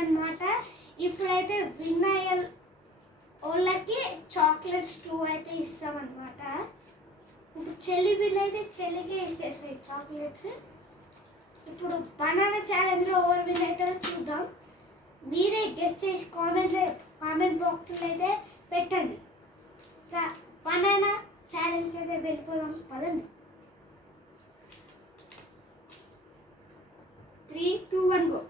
అన్నమాట. ఇప్పుడైతే విన్ అయ్యే వాళ్ళకి చాక్లెట్స్ 2 అయితే ఇస్తామన్నమాట. ఇప్పుడు చెల్లి విన్ అయితే చెల్లికి ఇచ్చేస్తాయి చాక్లెట్స్. ఇప్పుడు బనానా ఛాలెంజ్లో ఎవరు విన్ అవుతారో చూద్దాం. మీరే గెస్ట్ చేసి కామెంట్ బాక్స్లో అయితే పెట్టండి. బనానా ఛాలెంజ్కి అయితే వెళ్ళిపోదాం పదండి. 3, 2, 1 గో.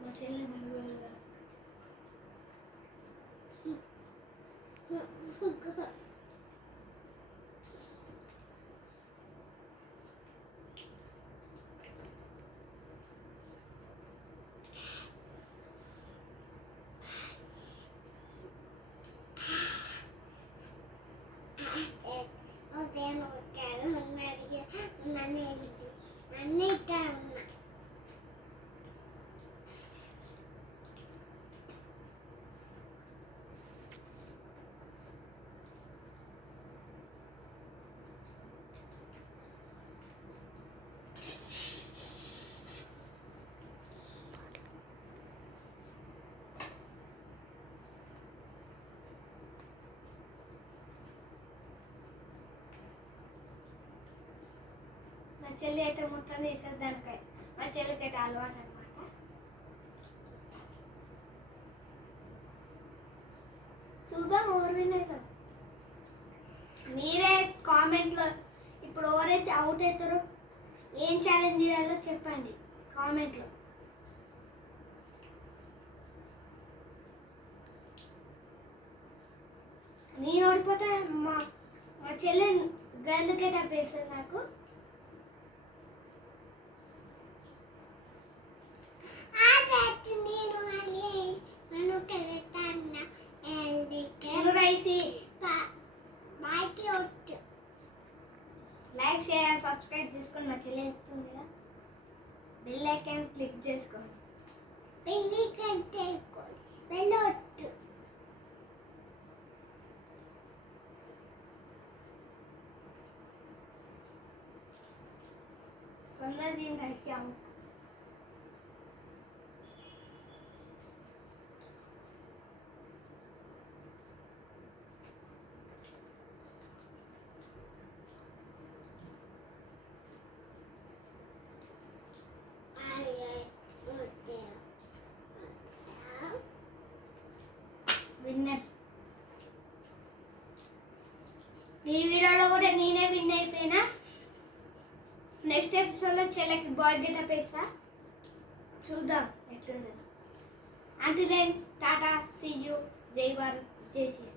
మా చెల్లి చెల్లి అయితే మొత్తం వేసేది దానికాయ. మా చెల్లికి అయితే అలవాటు అనమాట. చూద్దాం ఎవరు విన్ అవుతారు. మీరే కామెంట్లో ఇప్పుడు ఎవరైతే అవుట్ అవుతారో ఏం ఛాలెంజ్ చేయాలో చెప్పండి కామెంట్లో. నేను ఓడిపోతే మా చెల్లి గర్ల్ గెటప్ వేస్తుంది నాకు. లైక్ షేర్ సబ్స్క్రైబ్ చేసుకొని మా చెల్లి ఎత్తుంది కదా, బెల్ ఐకాన్ క్లిక్ చేసుకోండి. తొందరది కలిసాము. విన్నర్ ఈ వీడియోలో కూడా నేనే విన్ అయిపోయినా. నెక్స్ట్ ఎపిసోడ్లో చెల్లెకి బాయ్ గెటప్ వేస్తా, చూద్దాం ఎట్లుండదు. అంటిల్ దెన్ టాటా, సీ యూ, జై భారత్, జై శ్రీ.